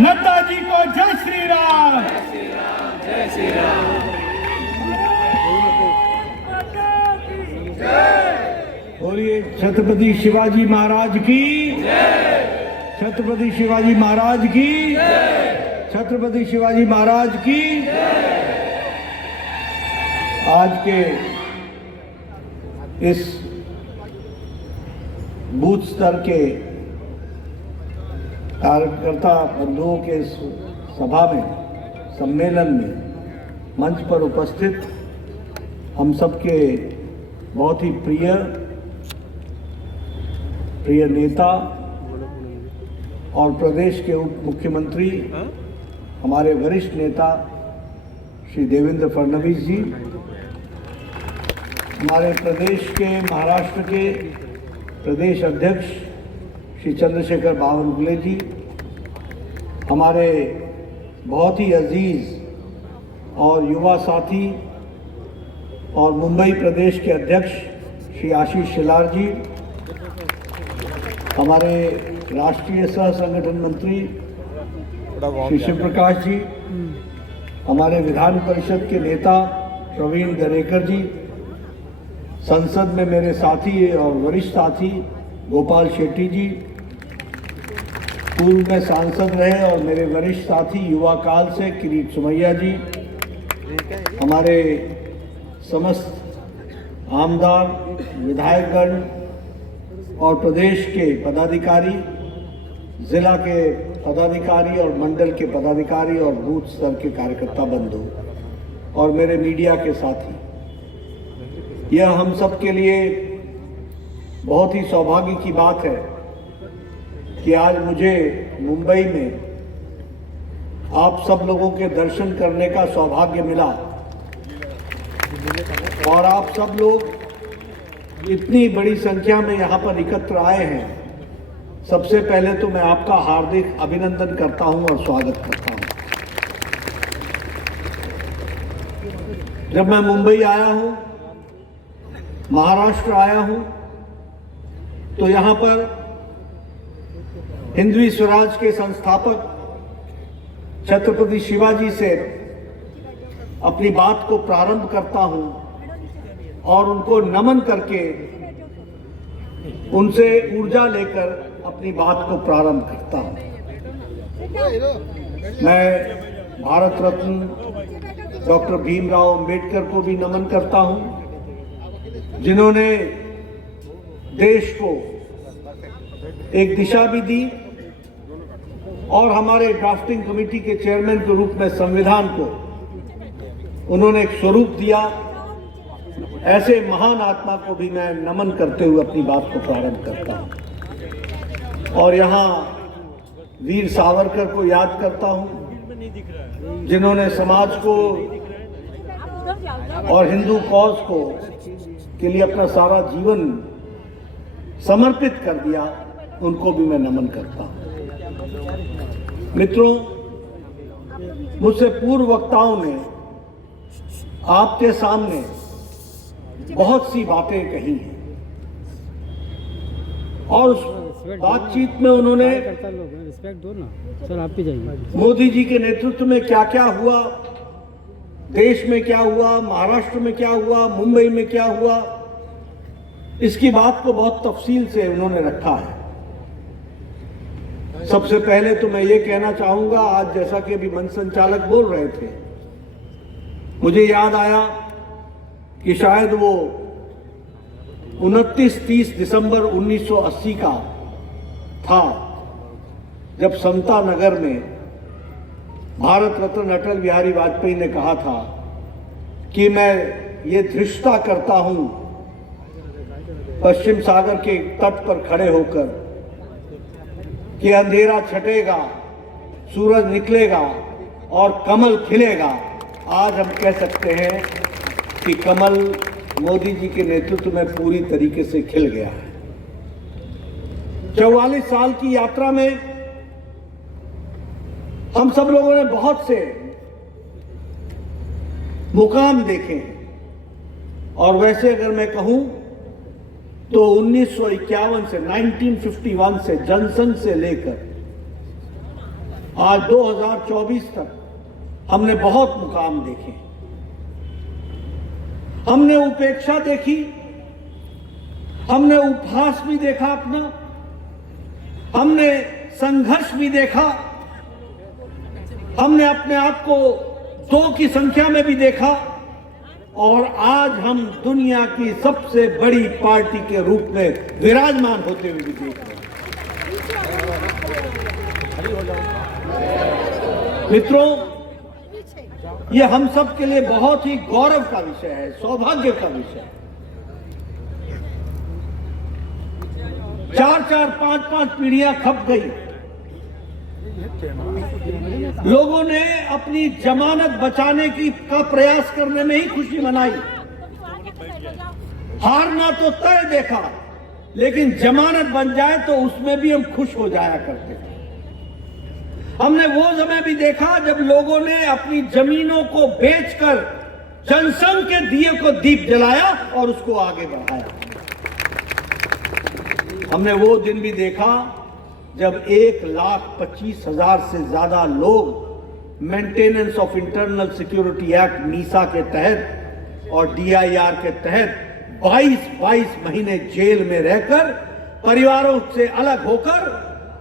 नड्डा जी को जय श्री राम। जय श्री राम। बोलिए छत्रपति शिवाजी महाराज की जय। छत्रपति शिवाजी महाराज की जय। छत्रपति शिवाजी महाराज की जय। आज के इस बूथ स्तर के कार्यकर्ता बंधुओं के इस सभा में, सम्मेलन में मंच पर उपस्थित हम सबके बहुत ही प्रिय नेता और प्रदेश के उप मुख्यमंत्री हमारे वरिष्ठ नेता श्री देवेंद्र फडणवीस जी, हमारे प्रदेश के महाराष्ट्र के प्रदेश अध्यक्ष श्री चंद्रशेखर बावनकुले जी, हमारे बहुत ही अजीज और युवा साथी और मुंबई प्रदेश के अध्यक्ष श्री आशीष शेलार जी, हमारे राष्ट्रीय सह संगठन मंत्री श्री शिव प्रकाश जी, हमारे विधान परिषद के नेता प्रवीण दरेकर जी, संसद में मेरे साथी और वरिष्ठ साथी गोपाल शेट्टी जी, पूर्व में सांसद रहे और मेरे वरिष्ठ साथी युवा काल से किरीट सुमैया जी, हमारे समस्त आमदार, विधायकगण और प्रदेश के पदाधिकारी, जिला के पदाधिकारी और मंडल के पदाधिकारी और बूथ स्तर के कार्यकर्ता बंधु और मेरे मीडिया के साथी, यह हम सब के लिए बहुत ही सौभाग्य की बात है कि आज मुझे मुंबई में आप सब लोगों के दर्शन करने का सौभाग्य मिला और आप सब लोग इतनी बड़ी संख्या में यहाँ पर एकत्र आए हैं। सबसे पहले तो मैं आपका हार्दिक अभिनंदन करता हूँ और स्वागत करता हूँ। जब मैं मुंबई आया हूँ, महाराष्ट्र आया हूँ, तो यहाँ पर हिंदवी स्वराज के संस्थापक छत्रपति शिवाजी से अपनी बात को प्रारंभ करता हूँ और उनको नमन करके उनसे ऊर्जा लेकर अपनी बात को प्रारंभ करता हूँ। मैं भारत रत्न डॉक्टर भीमराव अंबेडकर को भी नमन करता हूँ, जिन्होंने देश को एक दिशा भी दी और हमारे ड्राफ्टिंग कमेटी के चेयरमैन के रूप में संविधान को उन्होंने एक स्वरूप दिया। ऐसे महान आत्मा को भी मैं नमन करते हुए अपनी बात को प्रारंभ करता हूं और यहाँ वीर सावरकर को याद करता हूं, जिन्होंने समाज को और हिंदू कॉज को के लिए अपना सारा जीवन समर्पित कर दिया। उनको भी मैं नमन करता हूं। मित्रों, मुझसे पूर्व वक्ताओं ने आपके सामने बहुत सी बातें कही हैं और उस बातचीत में उन्होंने रिस्पेक्ट दो ना सर, आप भी जाइए। मोदी जी के नेतृत्व में क्या क्या हुआ, देश में क्या हुआ, महाराष्ट्र में क्या हुआ, मुंबई में क्या हुआ, इसकी बात को बहुत तफसील से उन्होंने रखा है। सबसे पहले तो मैं ये कहना चाहूंगा, आज जैसा कि अभी मंच संचालक बोल रहे थे, मुझे याद आया कि शायद वो 29-30 दिसंबर 1980 का था, जब समता नगर में भारत रत्न अटल बिहारी वाजपेयी ने कहा था कि मैं ये धृष्टता करता हूं पश्चिम सागर के तट पर खड़े होकर कि अंधेरा छटेगा, सूरज निकलेगा और कमल खिलेगा। आज हम कह सकते हैं कि कमल मोदी जी के नेतृत्व में पूरी तरीके से खिल गया है। 44 साल की यात्रा में हम सब लोगों ने बहुत से मुकाम देखे और वैसे अगर मैं कहूं तो 1951 से 1951 से जनसंघ से लेकर आज 2024 तक हमने बहुत मुकाम देखे, हमने उपेक्षा देखी, हमने उपहास भी देखा अपना, हमने संघर्ष भी देखा, हमने अपने आप को 2 की संख्या में भी देखा, और आज हम दुनिया की सबसे बड़ी पार्टी के रूप में विराजमान होते हुए भी देख रहे हैं। मित्रों, ये हम सब के लिए बहुत ही गौरव का विषय है, सौभाग्य का विषय है। 4-4, 5-5 पीढ़ियां खप गई। लोगों ने अपनी जमानत बचाने का प्रयास करने में ही खुशी मनाई। हारना तो तय देखा, लेकिन जमानत बन जाए तो उसमें भी हम खुश हो जाया करते थे। हमने वो समय भी देखा जब लोगों ने अपनी जमीनों को बेचकर जनसंघ के दिए को दीप जलाया और उसको आगे बढ़ाया। हमने वो दिन भी देखा जब 1,25,000 से ज्यादा लोग maintenance of internal security act Misa के तहत और DIR के तहत 22 महीने जेल में रहकर, परिवारों से अलग होकर,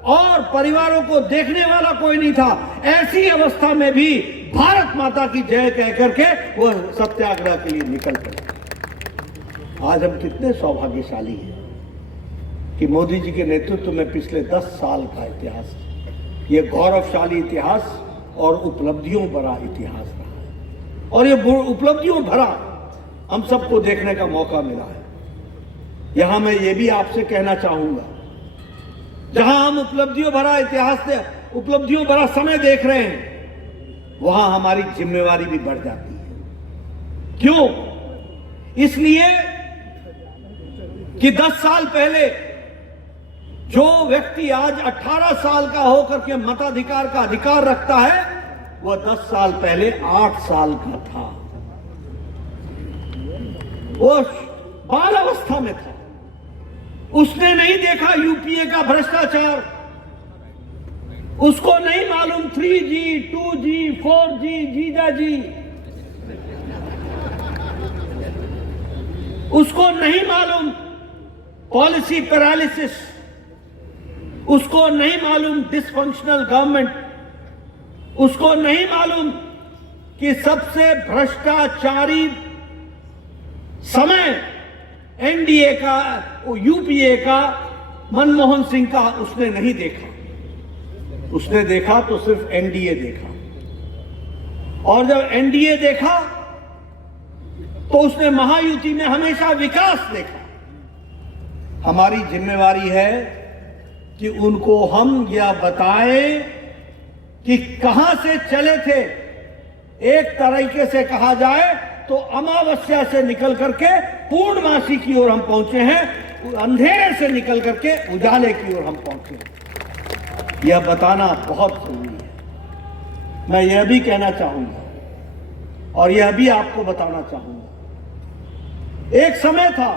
और परिवारों को देखने वाला कोई नहीं था, ऐसी अवस्था में भी भारत माता की जय कह करके वो सत्याग्रह के लिए निकल पड़े। आज हम कितने सौभाग्यशाली हैं कि मोदी जी के नेतृत्व में पिछले 10 साल का इतिहास, ये गौरवशाली इतिहास और उपलब्धियों भरा इतिहास रहा है, और ये उपलब्धियों भरा हम सबको देखने का मौका मिला है। यहां मैं ये भी आपसे कहना चाहूंगा, जहां हम उपलब्धियों भरा इतिहास से उपलब्धियों भरा समय देख रहे हैं, वहां हमारी जिम्मेवारी भी बढ़ जाती है। क्यों? इसलिए कि 10 साल पहले जो व्यक्ति आज 18 साल का होकर के मताधिकार का अधिकार रखता है, वह 10 साल पहले 8 साल का था। वो बाल अवस्था में था। उसने नहीं देखा यूपीए का भ्रष्टाचार, उसको नहीं मालूम 3G, 2G, 4G, जीजाजी, उसको नहीं मालूम पॉलिसी पैरालिसिस, उसको नहीं मालूम डिसफंक्शनल गवर्नमेंट, उसको नहीं मालूम कि सबसे भ्रष्टाचारी समय एनडीए का, यूपीए का, मनमोहन सिंह का उसने नहीं देखा। उसने देखा तो सिर्फ एनडीए देखा, और जब एनडीए देखा तो उसने महायुति में हमेशा विकास देखा। हमारी जिम्मेवारी है कि उनको हम यह बताएं कि कहां से चले थे। एक तरीके से कहा जाए तो अमावस्या से निकल करके पूर्णमासी की ओर हम पहुंचे हैं, अंधेरे से निकल करके उजाले की ओर हम पहुंचे हैं। यह बताना बहुत जरूरी है। मैं यह भी कहना चाहूंगा और यह भी आपको बताना चाहूंगा, एक समय था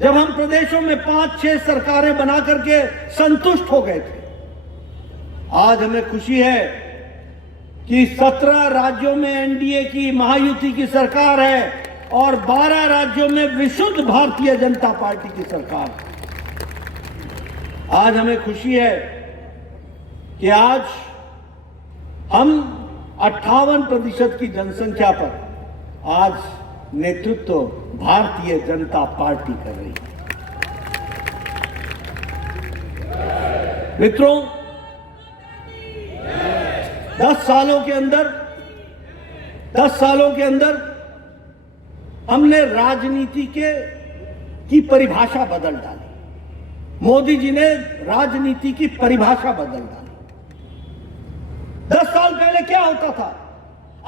जब हम प्रदेशों में 5-6 सरकारें बना करके संतुष्ट हो गए थे। आज हमें खुशी है कि 17 राज्यों में एनडीए की, महायुति की सरकार है और 12 राज्यों में विशुद्ध भारतीय जनता पार्टी की सरकार है। आज हमें खुशी है कि आज हम 58% की जनसंख्या पर आज नेतृत्व भारतीय जनता पार्टी कर रही है। मित्रों, 10 सालों के अंदर हमने राजनीति की परिभाषा बदल डाली। मोदी जी ने राजनीति की परिभाषा बदल डाली। 10 साल पहले क्या होता था?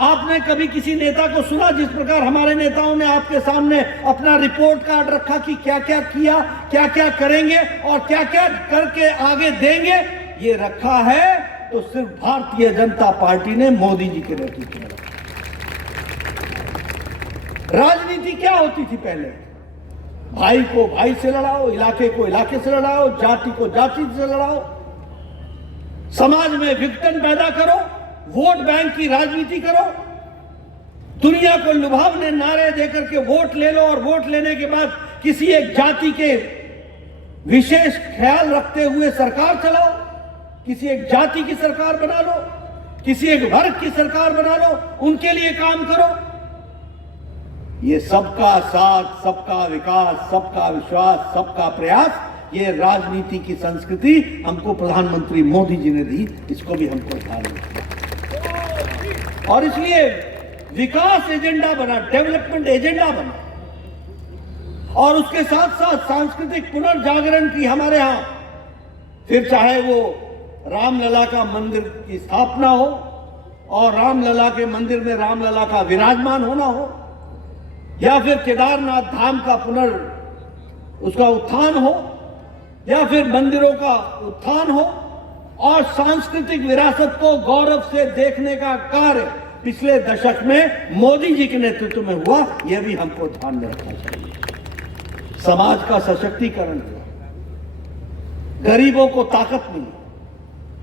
आपने कभी किसी नेता को सुना जिस प्रकार हमारे नेताओं ने आपके सामने अपना रिपोर्ट कार्ड रखा कि क्या क्या किया, क्या क्या करेंगे और क्या क्या करके आगे देंगे? ये रखा है तो सिर्फ भारतीय जनता पार्टी ने, मोदी जी के नेतृत्व में। राजनीति क्या होती थी पहले? भाई को भाई से लड़ाओ, इलाके को इलाके से लड़ाओ, जाति को जाति से लड़ाओ। समाज में विघटन पैदा करो, वोट बैंक की राजनीति करो, दुनिया को लुभावने नारे देकर के वोट ले लो और वोट लेने के बाद किसी एक जाति के विशेष ख्याल रखते हुए सरकार चलाओ, किसी एक जाति की सरकार बना लो, किसी एक वर्ग की सरकार बना लो, उनके लिए काम करो। ये सबका साथ, सबका विकास, सबका विश्वास, सबका प्रयास, ये राजनीति की संस्कृति हमको प्रधानमंत्री मोदी जी ने दी, इसको भी हमको ध्यान रखना। और इसलिए विकास एजेंडा बना, डेवलपमेंट एजेंडा बना, और उसके साथ साथ सांस्कृतिक पुनर्जागरण की हमारे यहां, फिर चाहे वो रामलला का मंदिर की स्थापना हो और रामलला के मंदिर में रामलला का विराजमान होना हो, या फिर केदारनाथ धाम का उसका उत्थान हो, या फिर मंदिरों का उत्थान हो, और सांस्कृतिक विरासत को गौरव से देखने का कार्य पिछले दशक में मोदी जी के नेतृत्व में हुआ, यह भी हमको ध्यान में रखना चाहिए। समाज का सशक्तिकरण हुआ, गरीबों को ताकत मिली।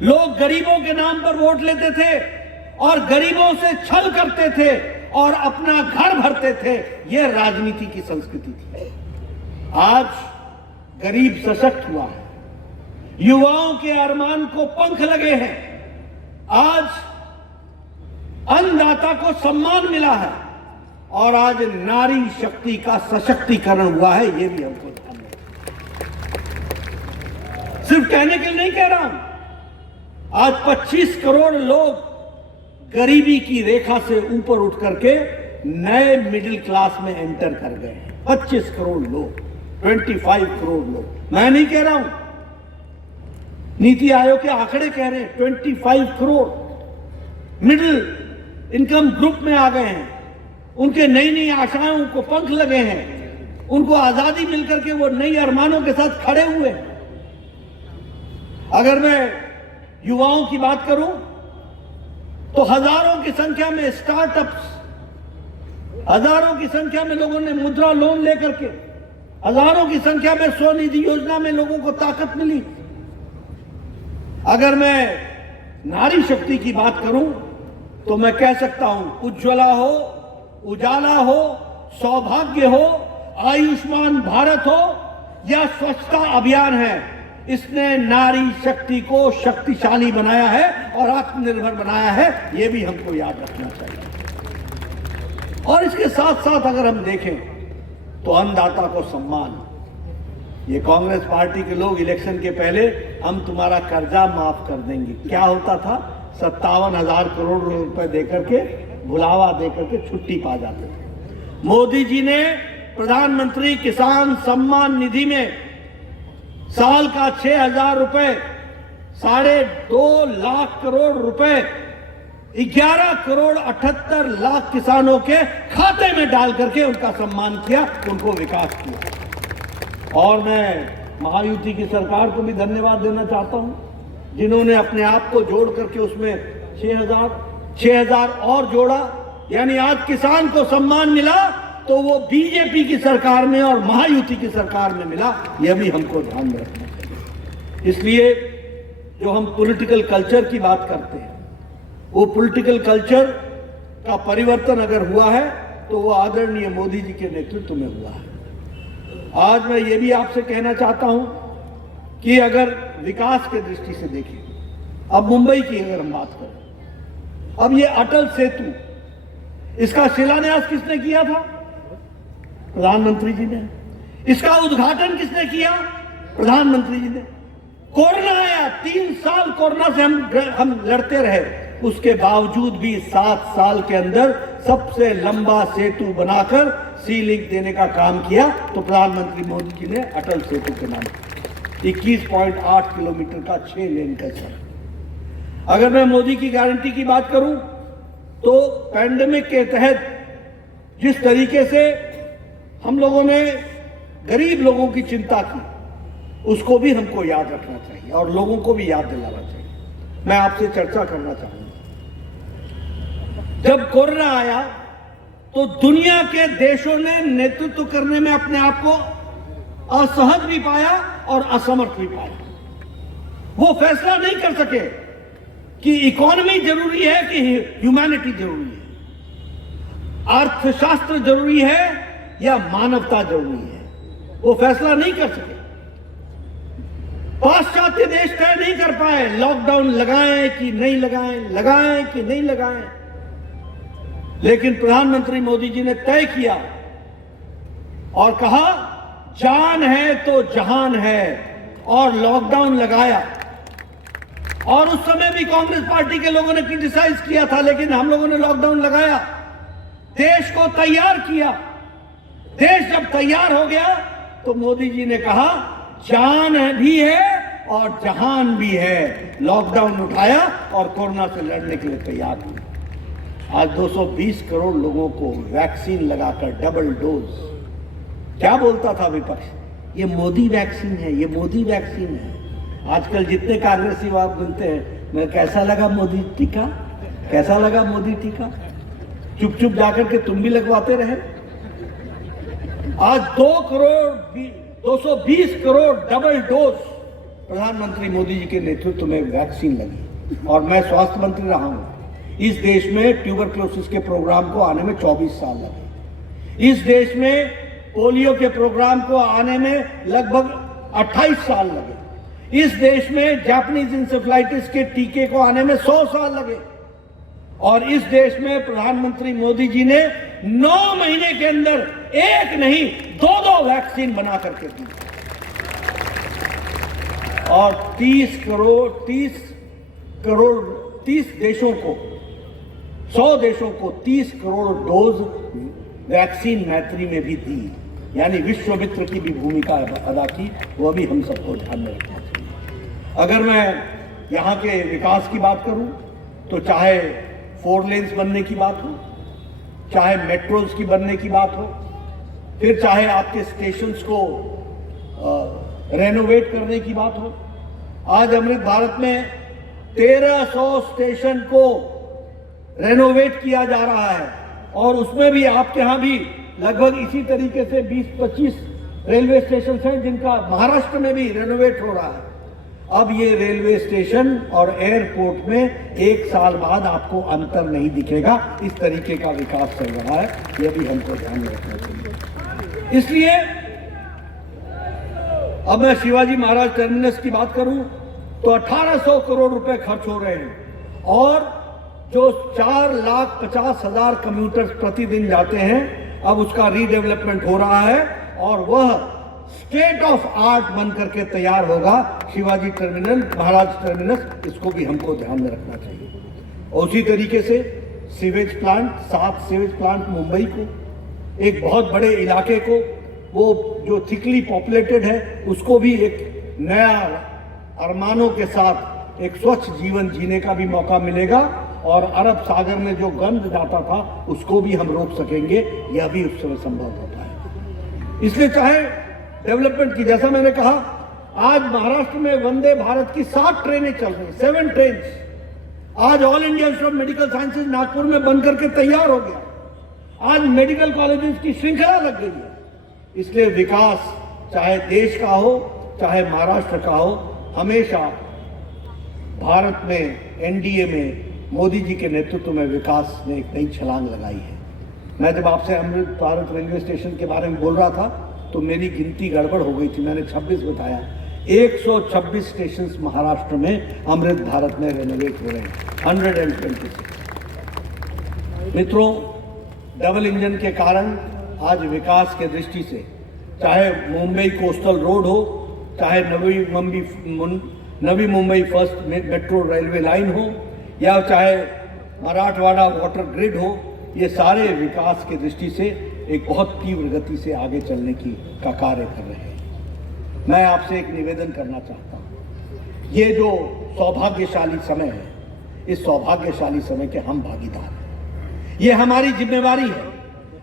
लोग गरीबों के नाम पर वोट लेते थे और गरीबों से छल करते थे और अपना घर भरते थे, यह राजनीति की संस्कृति थी। आज गरीब सशक्त हुआ है, युवाओं के अरमान को पंख लगे हैं, आज अन्नदाता को सम्मान मिला है, और आज नारी शक्ति का सशक्तिकरण हुआ है, यह भी हमको ध्यान रखना। सिर्फ कहने के लिए नहीं कह रहा हूं, आज 25 करोड़ लोग गरीबी की रेखा से ऊपर उठ करके नए मिडिल क्लास में एंटर कर गए हैं। 25 करोड़ लोग, 25 करोड़ लोग, मैं नहीं कह रहा हूं, नीति आयोग के आंकड़े कह रहे हैं। 25 करोड़ मिडिल इनकम ग्रुप में आ गए हैं, उनके नई नई आशाओं को पंख लगे हैं, उनको आजादी मिलकर के वो नई अरमानों के साथ खड़े हुए हैं। अगर मैं युवाओं की बात करूं तो हजारों की संख्या में स्टार्टअप्स, हजारों की संख्या में लोगों ने मुद्रा लोन लेकर के, हजारों की संख्या में स्वनिधि योजना में लोगों को ताकत मिली। अगर मैं नारी शक्ति की बात करूं तो मैं कह सकता हूं, उज्ज्वला हो, उजाला हो, सौभाग्य हो, आयुष्मान भारत हो या स्वच्छता अभियान है, इसने नारी शक्ति को शक्तिशाली बनाया है और आत्मनिर्भर बनाया है, यह भी हमको याद रखना चाहिए। और इसके साथ साथ अगर हम देखें तो अन्नदाता को सम्मान, ये कांग्रेस पार्टी के लोग इलेक्शन के पहले हम तुम्हारा कर्जा माफ कर देंगे, क्या होता था, 57,000 करोड़ रुपए देकर के, भुलावा देकर के छुट्टी पा जाते थे। मोदी जी ने प्रधानमंत्री किसान सम्मान निधि में साल का 6,000 रुपए, 2.5 लाख करोड़ रुपए 11 करोड़ 78 लाख किसानों के खाते में डाल करके उनका सम्मान किया, उनको विकास किया। और मैं महायुति की सरकार को भी धन्यवाद देना चाहता हूं, जिन्होंने अपने आप को जोड़ करके उसमें 6,000 और जोड़ा, यानी आज किसान को सम्मान मिला तो वो बीजेपी की सरकार में और महायुति की सरकार में मिला, यह भी हमको ध्यान में रखना चाहिए। इसलिए जो हम पॉलिटिकल कल्चर की बात करते हैं, वो पॉलिटिकल कल्चर का परिवर्तन अगर हुआ है तो वो आदरणीय मोदी जी के नेतृत्व में हुआ है। आज मैं ये भी आपसे कहना चाहता हूं कि अगर विकास के दृष्टि से देखें, अब मुंबई की अगर हम बात करें, अब ये अटल सेतु, इसका शिलान्यास किसने किया था? प्रधानमंत्री जी ने। इसका उद्घाटन किसने किया? प्रधानमंत्री जी ने। कोरोना आया, 3 साल कोरोना से हम लड़ते रहे, उसके बावजूद भी 7 साल के अंदर सबसे लंबा सेतु बनाकर सी लिंक देने का काम किया, तो प्रधानमंत्री मोदी जी ने अटल सेतु के नाम 21.8 किलोमीटर का 6 लेन का सड़क। अगर मैं मोदी की गारंटी की बात करूं तो पैंडेमिक के तहत जिस तरीके से हम लोगों ने गरीब लोगों की चिंता की, उसको भी हमको याद रखना चाहिए और लोगों को भी याद दिलाना चाहिए। मैं आपसे चर्चा करना चाहूंगा, जब कोरोना आया तो दुनिया के देशों ने नेतृत्व करने में अपने आप को असहज भी पाया और असमर्थ भी पाया। वो फैसला नहीं कर सके कि इकोनॉमी जरूरी है कि ह्यूमैनिटी जरूरी है, अर्थशास्त्र जरूरी है या मानवता जरूरी है, वो फैसला नहीं कर सके। पाश्चात्य देश तय नहीं कर पाए लॉकडाउन लगाएं कि नहीं लगाएं, लगाएं कि नहीं लगाएं, लेकिन प्रधानमंत्री मोदी जी ने तय किया और कहा जान है तो जहान है, और लॉकडाउन लगाया। और उस समय भी कांग्रेस पार्टी के लोगों ने क्रिटिसाइज किया था, लेकिन हम लोगों ने लॉकडाउन लगाया, देश को तैयार किया। देश जब तैयार हो गया तो मोदी जी ने कहा जान भी है और जहान भी है, लॉकडाउन उठाया और कोरोना से लड़ने के लिए तैयार हुए। आज 220 करोड़ लोगों को वैक्सीन लगाकर डबल डोज। क्या बोलता था विपक्ष, ये मोदी वैक्सीन है, ये मोदी वैक्सीन है। आजकल जितने कांग्रेसी आप मिलते हैं, मैं कैसा लगा मोदी टीका, कैसा लगा मोदी टीका, चुप चुप जाकर के तुम भी लगवाते रहे। आज 220 करोड़ डबल डोज प्रधानमंत्री मोदी जी के नेतृत्व में वैक्सीन लगी, और मैं स्वास्थ्य मंत्री रहा हूं। इस देश में ट्यूबरक्लोसिस के प्रोग्राम को आने में 24 साल लगे। इस देश में पोलियो के प्रोग्राम को आने में लगभग 28 साल लगे। इस देश में जापानीज इंसेफ्लाइटिस के टीके को आने में 100 साल लगे, और इस देश में प्रधानमंत्री मोदी जी ने 9 महीने के अंदर एक नहीं 2 वैक्सीन बना करके दी, और 30 देशों को, 100 देशों को 30 करोड़ डोज वैक्सीन मैत्री में भी दी, यानी विश्व मित्र की भी भूमिका अदा की। वो भी हम सबको ध्यान में रखना चाहिए। अगर मैं यहाँ के विकास की बात करूं तो चाहे 4 लेन्स बनने की बात हो, चाहे मेट्रोज की बनने की बात हो, फिर चाहे आपके स्टेशंस को रेनोवेट करने की बात हो। आज अमृत भारत में 1300 स्टेशन को रेनोवेट किया जा रहा है, और उसमें भी आपके यहाँ भी लगभग इसी तरीके से 20-25 रेलवे स्टेशन हैं जिनका महाराष्ट्र में भी रेनोवेट हो रहा है। अब ये रेलवे स्टेशन और एयरपोर्ट में 1 साल बाद आपको अंतर नहीं दिखेगा, इस तरीके का विकास चल रहा है। ये भी हमको ध्यान में रखना चाहिए। इसलिए अब मैं शिवाजी महाराज टर्मिनस की बात करूं तो 1800 करोड़ रुपए खर्च हो रहे हैं, और जो 4,50,000 कम्यूटर्स प्रतिदिन जाते हैं, अब उसका रीडेवलपमेंट हो रहा है, और वह स्टेट ऑफ आर्ट बन करके तैयार होगा शिवाजी टर्मिनल, महाराज टर्मिनस। इसको भी हमको ध्यान में रखना चाहिए। और उसी तरीके से sewage plant, 7 sewage plant Mumbai को, एक बहुत बड़े इलाके को, वो जो थिकली पॉपुलेटेड है, उसको भी एक नया अरमानों के साथ एक स्वच्छ जीवन जीने का भी मौका मिलेगा, और अरब सागर में जो गंद जाता था उसको भी हम रोक सकेंगे। यह भी उस समय संभव होता है। इसलिए चाहे डेवलपमेंट की, जैसा मैंने कहा, आज महाराष्ट्र में वंदे भारत की 7 ट्रेनें चल रही, 7 ट्रेन आज all India institute of medical sciences Nagpur में बन करके तैयार हो गया। आज मेडिकल कॉलेजेस की श्रृंखला लग गई है। इसलिए विकास चाहे देश का हो चाहे महाराष्ट्र का हो, हमेशा भारत में एनडीए में मोदी जी के नेतृत्व में विकास ने एक नई छलांग लगाई है। मैं जब आपसे अमृत भारत रेलवे स्टेशन के बारे में बोल रहा था तो मेरी गिनती गड़बड़ हो गई थी, मैंने 26 बताया। 126 स्टेशन महाराष्ट्र में अमृत भारत में रेनोवेट हो रहे हैं, 126। मित्रों, डबल इंजन के कारण आज विकास के दृष्टि से, चाहे मुंबई कोस्टल रोड हो, चाहे Navi Mumbai first metro railway line हो, या चाहे मराठवाड़ा वाटर ग्रिड हो, ये सारे विकास की दृष्टि से एक बहुत तीव्र गति से आगे चलने का कार्य कर रहे हैं। मैं आपसे एक निवेदन करना चाहता हूँ। ये जो सौभाग्यशाली समय है, इस सौभाग्यशाली समय के हम भागीदार हैं। ये हमारी जिम्मेवारी है।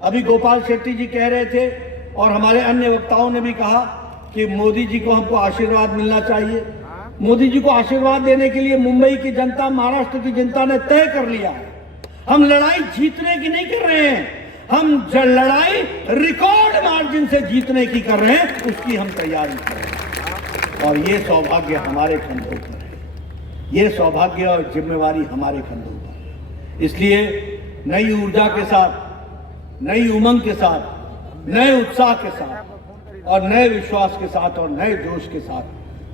अभी गोपाल शेट्टी जी कह रहे थे और हमारे अन्य वक्ताओं ने भी कहा कि मोदी जी को हमको आशीर्वाद मिलना चाहिए। मोदी जी को आशीर्वाद देने के लिए मुंबई की जनता, महाराष्ट्र की जनता ने तय कर लिया है। हम लड़ाई जीतने की नहीं कर रहे हैं, हम लड़ाई रिकॉर्ड मार्जिन से जीतने की कर रहे हैं, उसकी हम तैयारी कर रहे हैं। और ये सौभाग्य हमारे कंधों पर है। ये सौभाग्य और जिम्मेवारी हमारे कंधों पर। इसलिए नई ऊर्जा के साथ, नई उमंग के साथ, नए उत्साह के साथ और नए विश्वास के साथ और नए जोश के साथ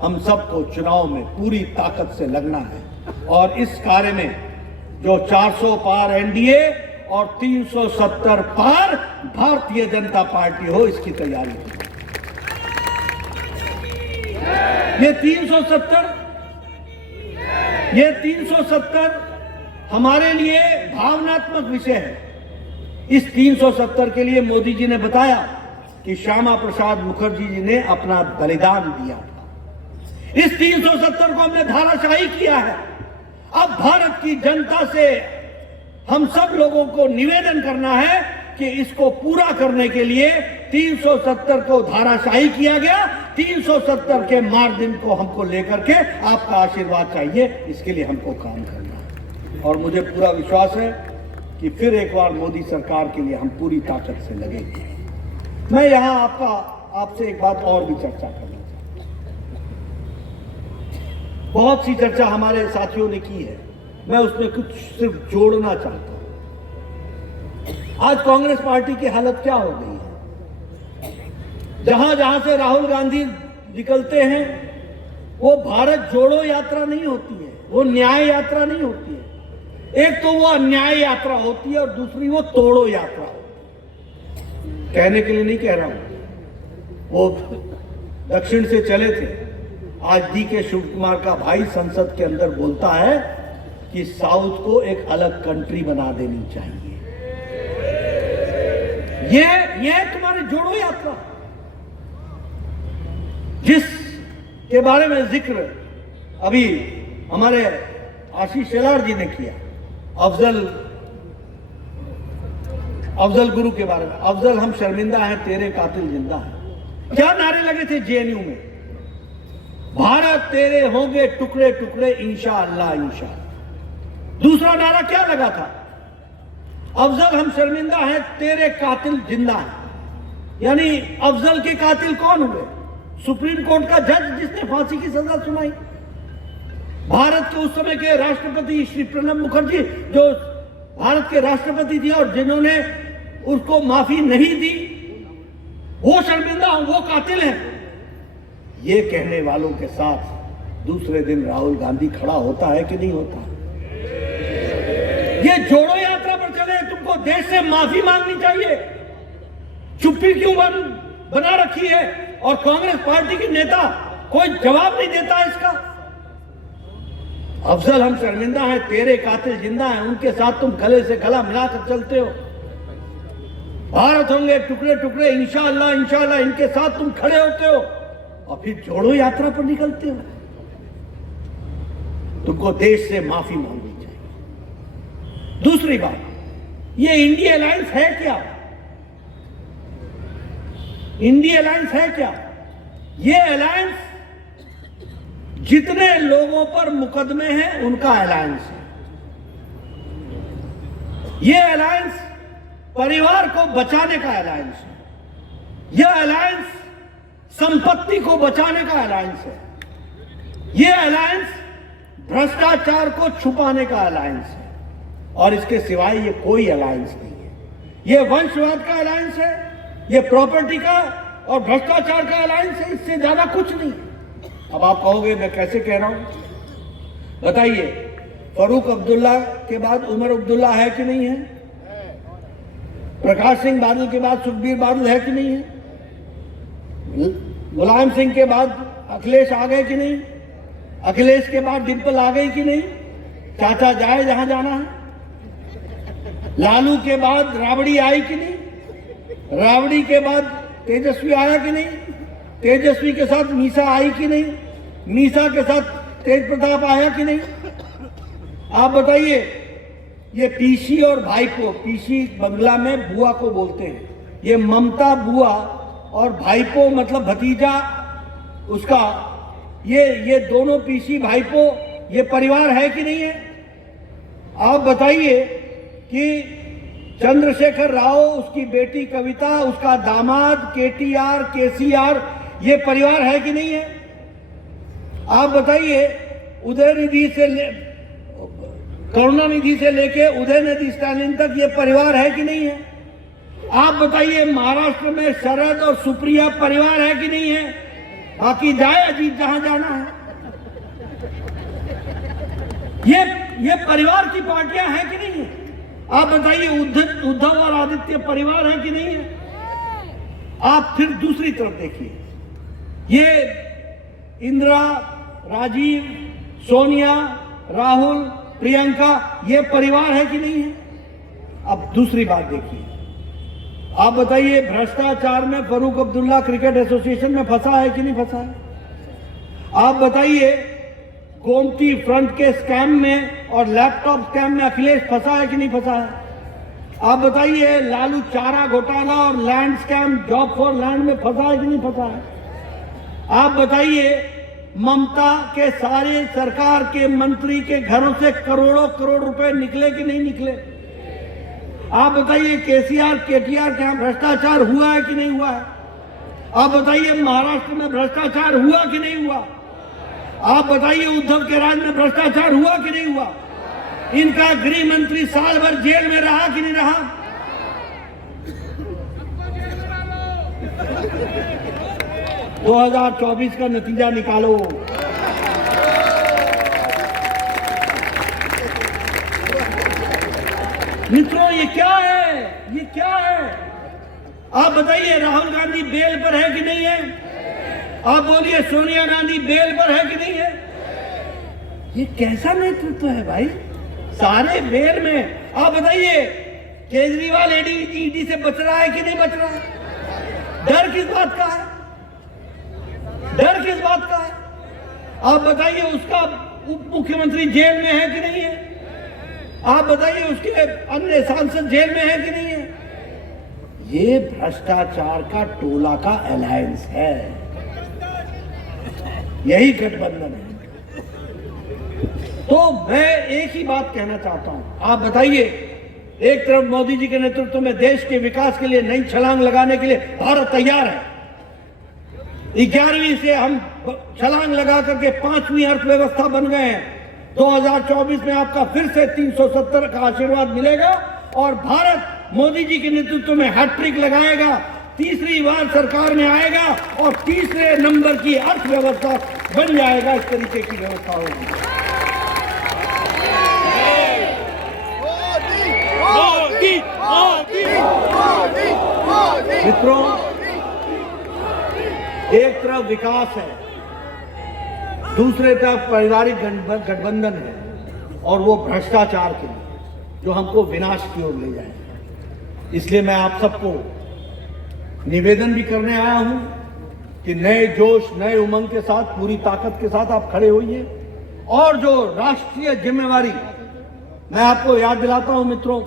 हम सबको चुनाव में पूरी ताकत से लगना है और इस कार्य में जो 400 पार एनडीए और 370 पार भारतीय जनता पार्टी हो, इसकी तैयारी की। ये 370 हमारे लिए भावनात्मक विषय है। इस 370 के लिए मोदी जी ने बताया कि श्यामा प्रसाद मुखर्जी जी ने अपना बलिदान दिया था। इस 370 को हमने धाराशाही किया है। अब भारत की जनता से हम सब लोगों को निवेदन करना है कि इसको पूरा करने के लिए 370 को धाराशाही किया गया। 370 के मार्जिन को हमको लेकर के आपका आशीर्वाद चाहिए, इसके लिए हमको काम करना है। और मुझे पूरा विश्वास है कि फिर एक बार मोदी सरकार के लिए हम पूरी ताकत से लगेंगे। मैं यहां आपसे एक बात और भी चर्चा करना चाहता हूं। बहुत सी चर्चा हमारे साथियों ने की है, मैं उसमें कुछ सिर्फ जोड़ना चाहता हूं। आज कांग्रेस पार्टी की हालत क्या हो गई है? जहां जहां से राहुल गांधी निकलते हैं वो भारत जोड़ो यात्रा नहीं होती है, वो न्याय यात्रा नहीं होती है। एक तो वो अन्याय यात्रा होती है और दूसरी वो तोड़ो यात्रा होती है। कहने के लिए नहीं कह रहा हूं, वो दक्षिण से चले थे। आज डी के शिव कुमार का भाई संसद के अंदर बोलता है कि साउथ को एक अलग कंट्री बना देनी चाहिए। ये तुम्हारी जोड़ो यात्रा, जिस के बारे में जिक्र अभी हमारे आशीष शेलार जी ने किया, अफजल गुरु के बारे में। अफजल हम शर्मिंदा हैं, तेरे कातिल जिंदा हैं। क्या नारे लगे थे जेएनयू में? भारत तेरे होंगे टुकड़े टुकड़े इंशाअल्लाह इंशाअल्लाह। दूसरा नारा क्या लगा था? अफजल हम शर्मिंदा हैं, तेरे कातिल जिंदा हैं। यानी अफजल के कातिल कौन हुए? सुप्रीम कोर्ट का जज जिसने फांसी की सजा सुनाई। भारत के उस समय के राष्ट्रपति श्री प्रणब मुखर्जी, जो भारत के राष्ट्रपति थे और जिन्होंने उसको माफी नहीं दी, वो शर्मिंदा, वो कातिल हैं। ये कहने वालों के साथ दूसरे दिन राहुल गांधी खड़ा होता है कि नहीं होता? ये जोड़ो यात्रा पर चले, तुमको देश से माफी मांगनी चाहिए। चुप्पी क्यों बना रखी है? और कांग्रेस पार्टी के नेता कोई जवाब नहीं देता इसका। अफजल हम शर्मिंदा हैं, तेरे कातिल जिंदा हैं, उनके साथ तुम गले से गला मिलाकर चलते हो। भारत होंगे टुकड़े टुकड़े इंशाअल्लाह इंशाअल्लाह, इनके साथ तुम खड़े होते हो और फिर जोड़ो यात्रा पर निकलते हो। तुमको देश से माफी मांगनी चाहिए। दूसरी बात, ये इंडिया अलायंस है क्या? इंडिया अलायंस है क्या? ये अलायंस जितने लोगों पर मुकदमे हैं उनका अलायंस है। ये अलायंस परिवार को बचाने का अलायंस है। यह अलायंस संपत्ति को बचाने का अलायंस है। यह अलायंस भ्रष्टाचार को छुपाने का अलायंस है। और इसके सिवाय ये कोई अलायंस नहीं है। यह वंशवाद का अलायंस है, यह प्रॉपर्टी का और भ्रष्टाचार का अलायंस है, इससे ज्यादा कुछ नहीं। अब आप कहोगे मैं कैसे कह रहा हूं? बताइए, फारूक अब्दुल्ला के बाद उमर अब्दुल्ला है कि नहीं है? प्रकाश सिंह बादल के बाद सुखबीर बादल है कि नहीं है? मुलायम सिंह के बाद अखिलेश आ गए कि नहीं? अखिलेश के बाद डिंपल आ गई कि नहीं? चाचा जाए जहां जाना है। लालू के बाद राबड़ी आई कि नहीं? राबड़ी के बाद तेजस्वी आया कि नहीं? तेजस्वी के साथ मीसा आई कि नहीं? मीसा के साथ तेज प्रताप आया कि नहीं? आप बताइए, ये पीसी और भाईपो, पीसी बंगला में बुआ को बोलते हैं, ये ममता बुआ और भाईपो मतलब भतीजा उसका, ये दोनों पीसी भाईपो, ये परिवार है कि नहीं है? आप बताइए कि चंद्रशेखर राव, उसकी बेटी कविता, उसका दामाद केटीआर, केसीआर, ये परिवार है कि नहीं है? आप बताइए, उदयनिधि से करुणानिधि से लेके उदयनिधि स्टालिन तक ये परिवार है कि नहीं है? आप बताइए, महाराष्ट्र में शरद और सुप्रिया परिवार है कि नहीं है? बाकी जाए अजीत जहां जाना है। ये परिवार की पार्टियां हैं कि नहीं है? आप बताइए, उद्धव और आदित्य परिवार है कि नहीं है? आप फिर दूसरी तरफ देखिए, ये इंदिरा, राजीव, सोनिया, राहुल, प्रियंका, ये परिवार है कि नहीं है? अब दूसरी बात देखिए, आप बताइए, भ्रष्टाचार में फरूक अब्दुल्ला क्रिकेट एसोसिएशन में फंसा है कि नहीं फंसा है? आप बताइए, गोमती फ्रंट के स्कैम में और लैपटॉप स्कैम में अखिलेश फंसा है कि नहीं फंसा है? आप बताइए, लालू चारा घोटाला और land scam, job for land में फंसा है कि नहीं फंसा है? आप बताइए, ममता के सारे सरकार के मंत्री के घरों से करोड़ों करोड़ रुपए निकले कि नहीं निकले? आप बताइए, केसीआर, केटीआर के यहां भ्रष्टाचार हुआ है कि नहीं हुआ है? आप बताइए, महाराष्ट्र में भ्रष्टाचार हुआ कि नहीं हुआ? आप बताइए, उद्धव के राज में भ्रष्टाचार हुआ कि नहीं हुआ? इनका गृह मंत्री साल भर जेल में रहा कि नहीं रहा? दो 2024 का नतीजा निकालो। मित्रों, ये क्या है? ये क्या है? आप बताइए, राहुल गांधी बेल पर है कि नहीं है? आप बोलिए, सोनिया गांधी बेल पर है कि नहीं है? ये कैसा नेतृत्व है भाई? सारे बेल में। आप बताइए, केजरीवाल ईडी से बच रहा है कि नहीं बच रहा है? डर किस बात का है? डर किस बात का है? आप बताइए, उसका उप मुख्यमंत्री जेल में है कि नहीं है? आप बताइए, उसके अन्य सांसद जेल में है कि नहीं है? ये भ्रष्टाचार का टोला का अलायंस है, यही गठबंधन है। तो मैं एक ही बात कहना चाहता हूं, आप बताइए, एक तरफ मोदी जी के नेतृत्व में देश के विकास के लिए नई छलांग लगाने के लिए भारत तैयार है। 11वीं से हम छलांग लगा करके 5वीं अर्थव्यवस्था बन गए हैं। 2024 में आपका फिर से 370 का आशीर्वाद मिलेगा और भारत मोदी जी के नेतृत्व में हैट्रिक लगाएगा, तीसरी बार सरकार में आएगा और तीसरे नंबर की अर्थव्यवस्था बन जाएगा। इस तरीके की व्यवस्था होगी। मित्रों, एक तरफ विकास है, दूसरे तरफ पारिवारिक गठबंधन है और वो भ्रष्टाचार के लिए जो हमको विनाश की ओर ले जाए। इसलिए मैं आप सबको निवेदन भी करने आया हूं कि नए जोश, नए उमंग के साथ, पूरी ताकत के साथ आप खड़े होइए और जो राष्ट्रीय जिम्मेवारी, मैं आपको याद दिलाता हूं मित्रों,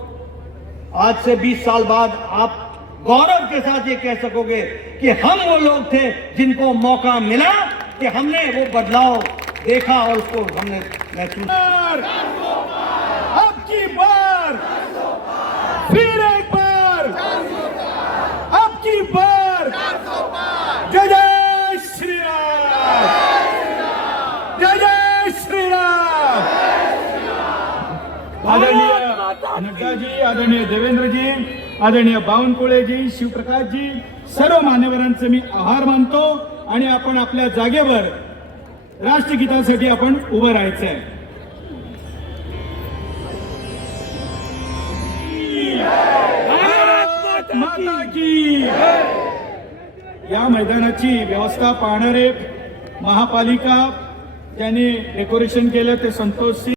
आज से 20 साल बाद आप गौरव के साथ ये कह सकोगे कि हम वो लोग थे जिनको मौका मिला कि हमने वो बदलाव देखा और उसको हमने महसूस। अब की बार, फिर एक बार, अब की बार, जय जय श्री राम, जय जय श्री राम। आदरणीय नड्डा जी, आदरणीय देवेंद्र जी, आदरणीय बावनकुळे जी, शिवप्रकाश जी, सर्व मान्यवरांचे मी आभार मानतो आणि आपण आपल्या जागेवर राष्ट्रगीतासाठी आपण उभं राहायचं आहे। भारत माता की। या मैदानाची व्यवस्था पाहणारे महापालिका, त्यांनी डेकोरेशन केलं ते संतोष सिंह